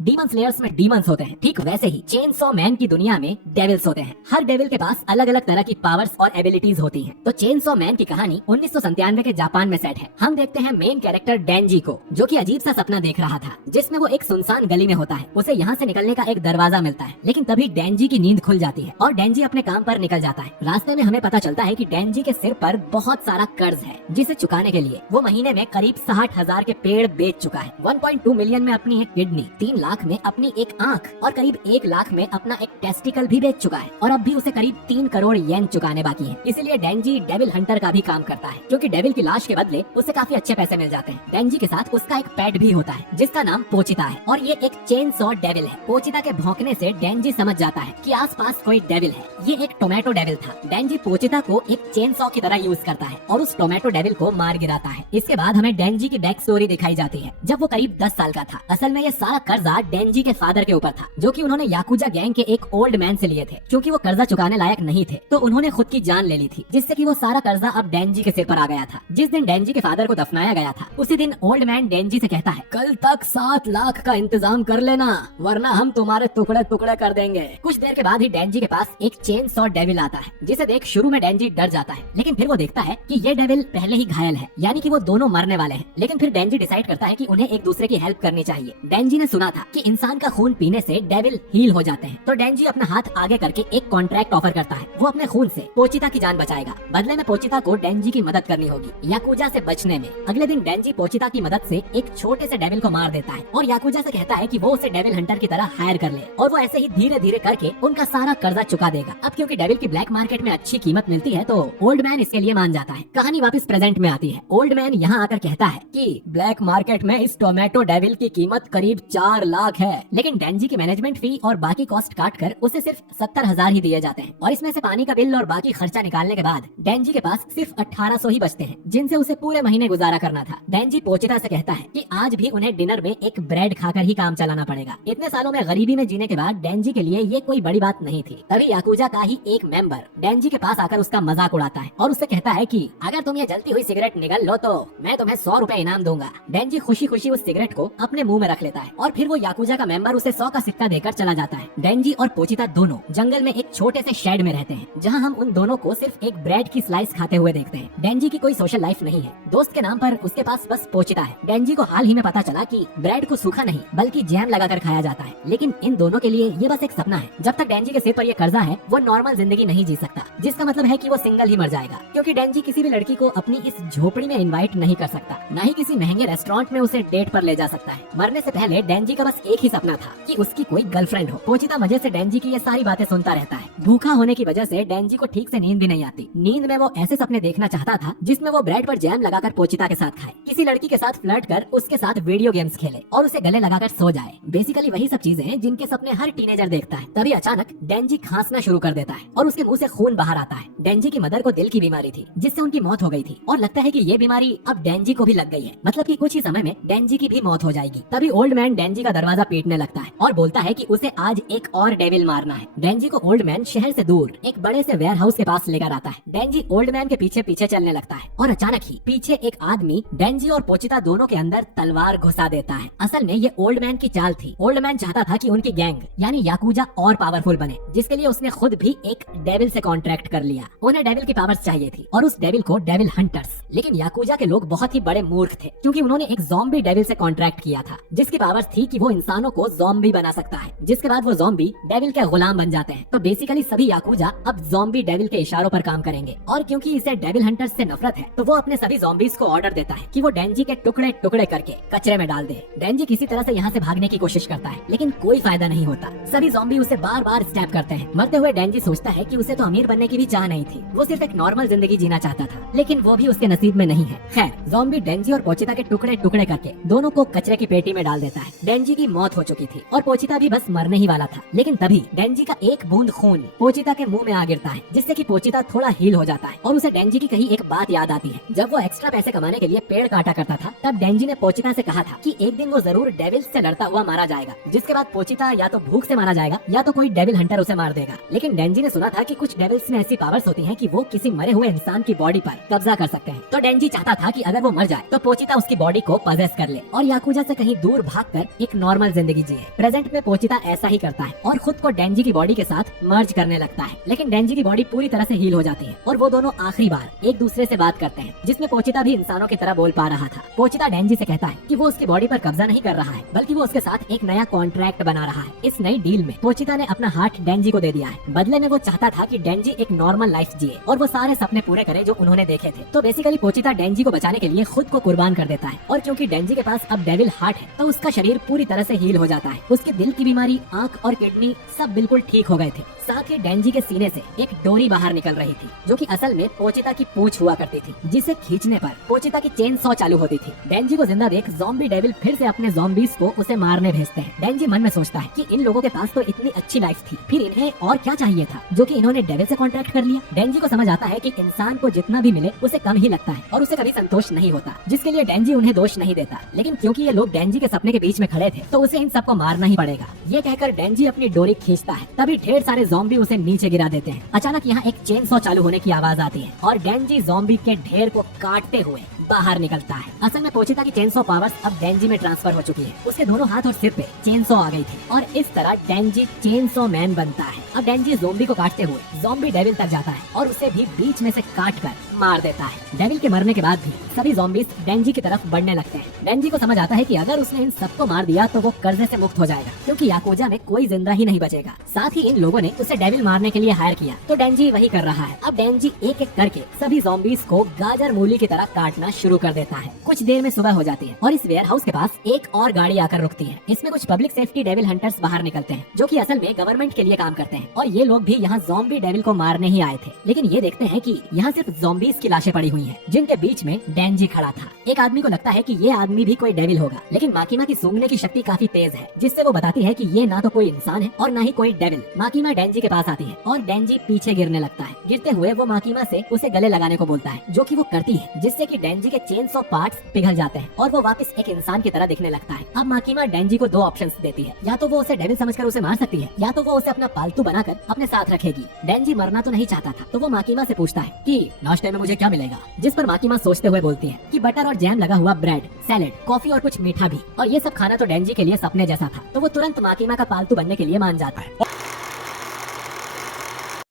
Demon slayers में demons होते हैं, ठीक वैसे ही चेन सॉ मैन की दुनिया में डेविल्स होते हैं। हर डेविल के पास अलग अलग तरह की पावर्स और एबिलिटीज होती हैं। तो चेन सॉ मैन की कहानी 1997 के जापान में सेट है। हम देखते हैं मेन कैरेक्टर डेंजी को, जो कि अजीब सा सपना देख रहा था, जिसमें वो एक सुनसान गली में होता है। उसे यहाँ से निकलने का एक दरवाजा मिलता है, लेकिन तभी डेंजी की नींद खुल जाती है और डेंजी अपने काम पर निकल जाता है। रास्ते में हमें पता चलता है कि डेंजी के सिर पर बहुत सारा कर्ज है, जिसे चुकाने के लिए वो महीने में करीब 60,000 के पेड़ बेच चुका है। 1.2 मिलियन में अपनी एक किडनी, 3 लाख में अपनी एक आंख और करीब 1 लाख में अपना एक टेस्टिकल भी बेच चुका है। और अब भी उसे करीब 3 करोड़ येन चुकाने बाकी है। इसीलिए डेंजी डेविल हंटर का भी काम करता है, क्योंकि डेविल की लाश के बदले उसे काफी अच्छे पैसे मिल जाते हैं। डेंजी के साथ उसका एक पेट भी होता है, जिसका नाम पोचिता है, और ये एक चेन सॉ डेविल है। पोचिता के भौंकने से डेंजी समझ जाता है कि आसपास कोई डेविल है। ये एक टोमेटो डेविल था। डेंजी पोचिता को एक चेन सॉ की तरह यूज करता है और उस टोमेटो डेविल को मार गिराता है। इसके बाद हमें डेंजी की बैक स्टोरी दिखाई जाती है, जब वो करीब 10 साल का था। असल में ये सारा कर्जा डेंजी के फादर के ऊपर था, जो कि उन्होंने याकुजा गैंग के एक ओल्ड मैन से लिए थे। क्योंकि वो कर्जा चुकाने लायक नहीं थे, तो उन्होंने खुद की जान ले ली थी, जिससे कि वो सारा कर्जा अब डेंजी के सिर पर आ गया था। जिस दिन डेंजी के फादर को दफनाया गया था, उसी दिन ओल्ड मैन डेंजी से कहता है, कल तक 7 लाख का इंतजाम कर लेना, वरना हम तुम्हारे टुकड़े टुकड़े कर देंगे। कुछ देर के बाद ही डेंजी के पास एक चेन सॉ डेविल आता है, जिसे देख शुरू में डेंजी डर जाता है, लेकिन फिर वो देखता है कि ये डेविल पहले ही घायल है, यानी कि वो दोनों मरने वाले हैं। लेकिन फिर डेंजी डिसाइड करता है कि उन्हें एक दूसरे की हेल्प करनी चाहिए। डेंजी ने सुना था कि इंसान का खून पीने से डेविल हील हो जाते हैं, तो डेंजी अपना हाथ आगे करके एक कॉन्ट्रैक्ट ऑफर करता है। वो अपने खून से पोचिता की जान बचाएगा, बदले में पोचिता को डेंजी की मदद करनी होगी याकुजा से बचने में। अगले दिन डेंजी पोचिता की मदद से एक छोटे से डेविल को मार देता है और याकुजा से कहता है कि वो उसे डेविल हंटर की तरह हायर कर ले, और वो ऐसे ही धीरे धीरे करके उनका सारा कर्जा चुका देगा। अब क्योंकि डेविल की ब्लैक मार्केट में अच्छी कीमत मिलती है, तो ओल्ड मैन इसके लिए मान जाता है। कहानी वापस प्रेजेंट में आती है। ओल्ड मैन यहाँ आकर कहता है कि ब्लैक मार्केट में इस टोमेटो डेविल की कीमत करीब 4 लाख है, लेकिन डेंजी की मैनेजमेंट फी और बाकी कॉस्ट काट कर उसे सिर्फ 70,000 ही दिए जाते हैं, और इसमें से पानी का बिल और बाकी खर्चा निकालने के बाद डेंजी के पास सिर्फ 1800 ही बचते हैं, जिनसे उसे पूरे महीने गुजारा करना था। डेंजी पोचिता से कहता है कि आज भी उन्हें डिनर में एक ब्रेड खाकर ही काम चलाना पड़ेगा। इतने सालों में गरीबी में जीने के बाद डेंजी के लिए ये कोई बड़ी बात नहीं थी। तभी याकुजा का ही एक मेंबर डेंजी के पास आकर उसका मजाक उड़ाता है और उससे कहता है कि अगर तुम ये जलती हुई सिगरेट निगल लो तो मैं तुम्हें 100 रुपए इनाम दूंगा। डेंजी खुशी खुशी उस सिगरेट को अपने मुंह में रख लेता है और फिर वो याकुजा का मेंबर उसे 100 का सिक्का देकर चला जाता है। डेंजी और पोचिता दोनों जंगल में एक छोटे से शेड में रहते हैं, जहाँ हम उन दोनों को सिर्फ एक ब्रेड की स्लाइस खाते हुए देखते हैं। डेंजी की कोई सोशल लाइफ नहीं है, दोस्त के नाम पर उसके पास बस पोचिता है। डेंजी को हाल ही में पता चला कि ब्रेड को सूखा नहीं बल्कि जैम लगाकर खाया जाता है, लेकिन इन दोनों के लिए ये बस एक सपना है। जब तक डेंजी के सिर पर ये कर्जा है, वो नॉर्मल जिंदगी नहीं जी सकता, जिसका मतलब है कि वो सिंगल ही मर जाएगा, क्योंकि डेंजी किसी भी लड़की को अपनी इस झोपड़ी में इनवाइट नहीं कर सकता, न ही किसी महंगे रेस्टोरेंट में उसे डेट पर ले जा सकता है। मरने से पहले डेंजी का बस एक ही सपना था कि उसकी कोई गर्लफ्रेंड हो। पोचिता मजे से डेंजी की ये सारी बातें सुनता रहता है। भूखा होने की वजह से डेंजी को ठीक से नींद भी नहीं आती। नींद में वो ऐसे सपने देखना चाहता था जिसमें वो ब्रेड पर जैम लगाकर पोचिता के साथ खाए, किसी लड़की के साथ फ्लर्ट कर उसके साथ वीडियो गेम्स खेले और उसे गले लगाकर सो जाए। बेसिकली वही सब चीजें हैं जिनके सपने हर टीनेजर देखता है। तभी अचानक डेंजी खांसना शुरू कर देता है और उसके मुंह से खून बाहर आता है। डेंजी की मदर को दिल की बीमारी थी, जिससे उनकी मौत हो गई थी, और लगता है कि ये बीमारी अब डेंजी को भी लग गई है, मतलब कि कुछ ही समय में डेंजी की भी मौत हो जाएगी। तभी ओल्ड मैन डेंजी का दरवाजा पीटने लगता है और बोलता है कि उसे आज एक और डेविल मारना है। डेंजी को ओल्ड मैन शहर से दूर एक बड़े से वेयर हाउस के पास लेकर आता है। डेंजी ओल्ड मैन के पीछे पीछे चलने लगता है और अचानक ही पीछे एक आदमी डेंजी और पोचिता दोनों के अंदर तलवार घुसा देता है। असल में ये ओल्ड मैन की चाल थी। ओल्ड मैन चाहता था कि उनकी गैंग यानी याकुजा और पावरफुल बने, जिसके लिए उसने खुद भी एक डेविल से कॉन्ट्रैक्ट कर लिया। उन्हें डेविल की पावर्स चाहिए थी और उस डेविल को डेविल हंटर्स। लेकिन याकुजा के लोग बहुत ही बड़े मूर्ख थे, क्योंकि उन्होंने एक ज़ॉम्बी डेविल से कॉन्ट्रैक्ट किया था, जिसकी पावर्स थी कि वो इंसानों को ज़ॉम्बी बना सकता है, जिसके बाद वो ज़ॉम्बी डेविल के गुलाम बन जाते हैं। तो बेसिकली सभी याकुजा अब ज़ॉम्बी डेविल के इशारों पर काम करेंगे, और क्योंकि इसे डेविल हंटर्स से नफरत है, तो वो अपने सभी ज़ॉम्बीज को ऑर्डर देता है कि वो डेंजी के टुकड़े टुकड़े करके कचरे में डाल दे। डेंजी किसी तरह से यहाँ से भागने की कोशिश करता है, लेकिन कोई फायदा नहीं होता। सभी ज़ॉम्बी उसे बार बार स्टैब करते हैं। मरते हुए डेंजी सोचता है कि उसे तो अमीर बनने की भी चाह नहीं थी, वो सिर्फ एक नॉर्मल जिंदगी जीना चाहता था, लेकिन वो भी उसके नसीब में नहीं है। खैर, ज़ॉम्बी डेंजी और पोचिता के टुकड़े टुकड़े करके दोनों को कचरे की पेटी में डाल देता है। डेंजी की मौत हो चुकी थी और पोचिता भी बस मरने ही वाला था। लेकिन तभी डेंजी का एक बूंद खून पोचिता के मुंह में आ गिरता है, जिससे कि पोचिता थोड़ा हील हो जाता है और उसे डेंजी की कही एक बात याद आती है। जब वो एक्स्ट्रा पैसे कमाने के लिए पेड़ काटा करता था, तब डेंजी ने पोचिता से कहा था कि एक दिन वो जरूर डेविल्स से लड़ता हुआ मारा जाएगा, जिसके बाद पोचिता या तो भूख से मारा जाएगा या तो कोई डेविल हंटर उसे मार देगा। लेकिन डेंजी ने सुना था कि कुछ डेविल्स में ऐसी पावर्स होती हैं कि वो किसी मरे हुए इंसान की बॉडी पर कब्जा कर सकते हैं। तो डेंजी चाहता था कि अगर वो मर जाए तो पोचिता उसकी बॉडी को पजेस कर ले और याकुजा से कहीं दूर भागकर एक नॉर्मल जिंदगी जिए। प्रेजेंट में पोचिता ऐसा ही करता है और खुद को डेंजी की बॉडी के साथ मर्ज करने लगता है। लेकिन डेंजी की बॉडी पूरी तरह से हील हो जाती है और वो दोनों आखिरी बार एक दूसरे से बात करते हैं, जिसमें पोचिता भी इंसानों की तरह बोल पा रहा था। पोचिता डेंजी से कहता है कि वो उसकी बॉडी पर कब्जा नहीं कर रहा है, बल्कि वो उसके साथ एक नया कॉन्ट्रैक्ट बना रहा है। इस नई डील में पोचिता ने अपना हार्ट डेंजी को दे दिया है। बदले में वो चाहता था कि डेंजी एक नॉर्मल लाइफ जिए और वो सारे सपने पूरे करे जो उन्होंने देखे थे। तो बेसिकली पोचिता डेंजी को बचाने के लिए खुद को कुर्बान कर देता है और क्योंकि डेंजी के पास अब डेविल हार्ट है तो उसका शरीर पूरी तरह से हील हो जाता है। उसके दिल की बीमारी, आंख और किडनी सब बिल्कुल ठीक हो गए थे। साथ ही डेंजी के सीने से एक डोरी बाहर निकल रही थी, जो कि असल में पोचिता की पूंछ हुआ करती थी, जिसे खींचने पर पोचिता की चेन सॉ चालू होती थी। डेंजी को जिंदा देख ज़ॉम्बी डेविल फिर से अपने ज़ॉम्बीज को उसे मारने भेजते हैं। डेंजी मन में सोचता है कि इन लोगों के पास तो इतनी अच्छी लाइफ थी, फिर इन्हें और क्या चाहिए था जो कि इन्होंने डेविल से कॉन्ट्रैक्ट कर लिया। डेंजी को समझ आता है कि इंसान को जितना भी मिले उसे कम ही लगता है और उसे कभी संतोष नहीं होता, जिसके लिए डेंजी उन्हें दोष नहीं देता। लेकिन क्योंकि ये लोग डेंजी के सपने के बीच में खड़े थे तो उसे इन सबको मारना ही पड़ेगा। ये कहकर डेंजी अपनी डोरी खींचता है, तभी ढेर सारे ज़ॉम्बी उसे नीचे गिरा देते हैं। अचानक यहाँ एक चेन सॉ चालू होने की आवाज आती है और डेंजी ज़ॉम्बी के ढेर को काटते हुए बाहर निकलता है। असल में पोचिता की चेन सॉ पावर्स अब डेंजी में ट्रांसफर हो चुकी है। उसके दोनों हाथ और सिर पे चेन सॉ आ गई थी और इस तरह डेंजी चेन सॉ मैन बनता है। अब डेंजी ज़ॉम्बी को काटते हुए ज़ॉम्बी डेविल तक जाता है और उसे भी बीच में से काट कर मार देता है। डेविल के मरने के बाद भी सभी ज़ॉम्बीज डेंजी की तरफ बढ़ने लगते हैं। डेंजी को समझ आता है कि अगर उसने इन सबको मार दिया तो वो कर्जे से मुक्त हो जाएगा, क्योंकि याकुजा में कोई जिंदा ही नहीं बचेगा। साथ ही इन लोगों ने उसे डेविल मारने के लिए हायर किया, तो डेंजी वही कर रहा है। अब डेंजी एक एक करके सभी ज़ॉम्बीज को गाजर मूली की तरह काटना शुरू कर देता है। कुछ देर में सुबह हो जाती है और इस वेयर हाउस के पास एक और गाड़ी आकर रुकती है। इसमें कुछ पब्लिक सेफ्टी डेविल हंटर्स बाहर निकलते हैं, जो कि असल में गवर्नमेंट के लिए काम करते हैं और ये लोग भी यहाँ ज़ॉम्बी डेविल को मारने ही आए थे। लेकिन ये देखते हैं कि यहाँ सिर्फ ज़ॉम्बीज की लाशें पड़ी हुई हैं, जिनके बीच में डेंजी खड़ा था। एक आदमी को लगता है कि ये आदमी भी कोई डेविल होगा, लेकिन माकीमा की सूंघने की शक्ति काफी तेज है, जिससे वो बताती है कि ये ना तो कोई इंसान है और ना ही कोई डेविल। माकीमा डेंजी के पास आती है और डेंजी पीछे गिरने लगता है। गिरते हुए वो माकीमा से उसे गले लगाने को बोलता है, जो कि वो करती है, जिससे कि डेंजी के चेन सॉ पार्ट्स पिघल जाते हैं और वो वापस एक इंसान की तरह दिखने लगता है। अब माकीमा डेंजी को दो ऑप्शंस देती है, या तो वो उसे डेविल समझकर उसे मार सकती है, या तो वो उसे अपना पालतू बनाकर अपने साथ रखेगी। डेंजी मरना तो नहीं चाहता था, तो वो माकीमा से पूछता है कि नाश्ते में मुझे क्या मिलेगा, जिस पर माकीमा सोचते हुए बोलती है कि बटर और जैम लगा हुआ ब्रेड, सैलेड, कॉफी और कुछ मीठा भी। और ये सब खाना तो डेंजी के लिए सपने जैसा था, तो वो तुरंत माकीमा का पालतू बनने के लिए मान जाता है।